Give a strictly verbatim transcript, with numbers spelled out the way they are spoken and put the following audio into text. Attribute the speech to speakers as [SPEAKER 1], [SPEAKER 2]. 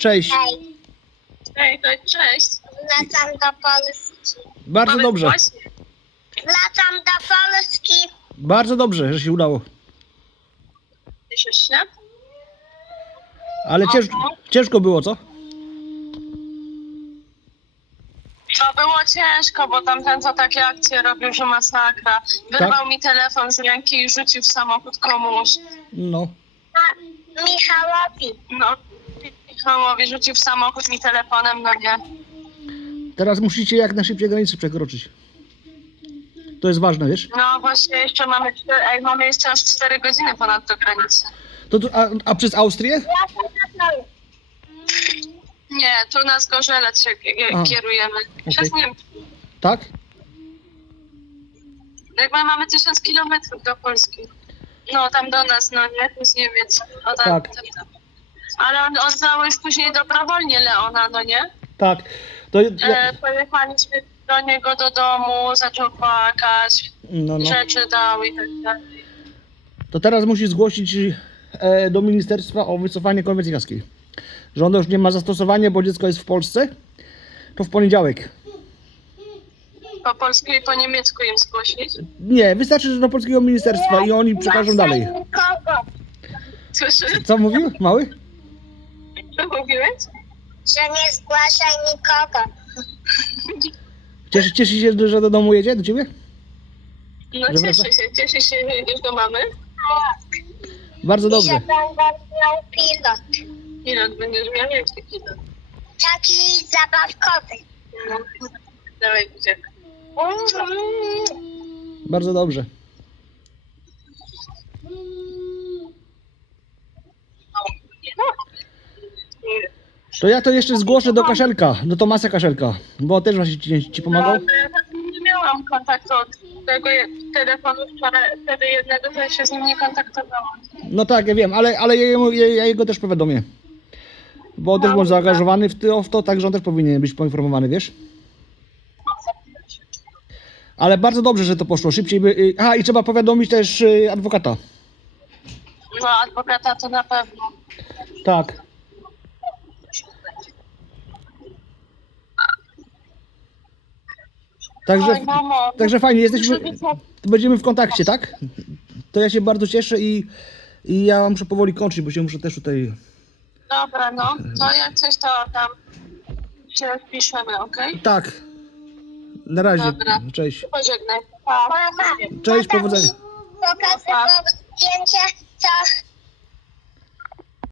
[SPEAKER 1] Cześć.
[SPEAKER 2] Hej,
[SPEAKER 3] Hej, to cześć.
[SPEAKER 2] wracam do Polski.
[SPEAKER 1] Bardzo
[SPEAKER 3] Powiedz
[SPEAKER 1] dobrze.
[SPEAKER 3] głośniej.
[SPEAKER 2] Wracam do Polski.
[SPEAKER 1] Bardzo dobrze, że się udało.
[SPEAKER 3] Cieszysz się?
[SPEAKER 1] Ale ciężko, ciężko było, co?
[SPEAKER 3] To było ciężko, bo tamten co takie akcje robił, że masakra. Wyrwał
[SPEAKER 1] Tak?
[SPEAKER 3] mi telefon z ręki i rzucił w samochód komuś.
[SPEAKER 1] No.
[SPEAKER 2] A Michałowi.
[SPEAKER 3] No, Michałowi rzucił w samochód mi telefonem, no nie.
[SPEAKER 1] Teraz musicie jak najszybciej granicę przekroczyć. To jest ważne, wiesz?
[SPEAKER 3] No właśnie, jeszcze mamy, cztery, ej, mamy jeszcze aż cztery godziny ponad do granicy.
[SPEAKER 1] To, tu- a, a przez Austrię?
[SPEAKER 2] Wracam do Polski.
[SPEAKER 3] Nie, tu na Zgorzelec się ki-
[SPEAKER 1] A,
[SPEAKER 3] kierujemy. Przez
[SPEAKER 1] okej.
[SPEAKER 3] Niemcy.
[SPEAKER 1] Tak?
[SPEAKER 3] Jak my mamy tysiąc kilometrów do Polski. No, tam do nas, no nie, tu z Niemiec. O, tam,
[SPEAKER 1] Tak.
[SPEAKER 3] tam, tam. Ale on oddał już później dobrowolnie Leona, no nie?
[SPEAKER 1] Tak. To, ja,
[SPEAKER 3] E, pojechaliśmy do niego do domu, zaczął płakać,
[SPEAKER 1] no, no.
[SPEAKER 3] rzeczy dał i tak dalej.
[SPEAKER 1] To teraz musi zgłosić e, do ministerstwa o wycofanie konwencji haskiej. Że ono już nie ma zastosowania, bo dziecko jest w Polsce. To w poniedziałek.
[SPEAKER 3] Po polsku i po niemiecku im zgłosić.
[SPEAKER 1] Nie, wystarczy, że do polskiego ministerstwa i oni przekażą dalej.
[SPEAKER 2] Nikogo,
[SPEAKER 3] Słyszysz?
[SPEAKER 1] Co mówił, mały?
[SPEAKER 3] Co mówiłeś?
[SPEAKER 2] że nie zgłaszaj nikogo.
[SPEAKER 1] Cieszy, cieszy się, że do domu jedzie, do ciebie?
[SPEAKER 3] No
[SPEAKER 1] Że
[SPEAKER 3] cieszę
[SPEAKER 1] wraca?
[SPEAKER 3] się, cieszę się, że jedziesz do mamy.
[SPEAKER 1] Bardzo
[SPEAKER 2] I że
[SPEAKER 1] dobrze.
[SPEAKER 2] będę miał pilot.
[SPEAKER 3] Pilot będziesz miał jaki pilot?
[SPEAKER 2] Taki zabawkowy.
[SPEAKER 3] No. Dawaj, gdzie?
[SPEAKER 1] Bardzo dobrze. To ja to jeszcze zgłoszę do Kaszelka, do Tomasa Kaszelka, bo on też właśnie ci, ci pomagał.
[SPEAKER 3] No, to ja tak nie miałam kontaktu od tego je- telefonu wczoraj, wtedy jednego, to ja się z nim nie kontaktowałam.
[SPEAKER 1] No tak, ja wiem, ale, ale ja, jemu- ja, ja jego też powiadomię. Bo on też był zaangażowany w to, w to, także on też powinien być poinformowany, wiesz? Ale bardzo dobrze, że to poszło szybciej. By... y, Aha, i trzeba powiadomić też y, adwokata.
[SPEAKER 3] No, adwokata to na pewno.
[SPEAKER 1] Tak. Także,
[SPEAKER 3] Oj, mamo.
[SPEAKER 1] także fajnie, jesteśmy,
[SPEAKER 3] Muszę być na-
[SPEAKER 1] będziemy w kontakcie, tak? To ja się bardzo cieszę i, i ja muszę powoli kończyć, bo się muszę też tutaj...
[SPEAKER 3] Dobra, no. To jak coś, to tam się wpiszemy, okej?
[SPEAKER 1] Tak. Na razie.
[SPEAKER 3] Dobra.
[SPEAKER 1] Cześć.
[SPEAKER 3] Pożegnaj. Pa.
[SPEAKER 2] Mama,
[SPEAKER 1] Cześć,
[SPEAKER 2] tata
[SPEAKER 1] powodzenia.
[SPEAKER 2] mi pokazywał zdjęcie, co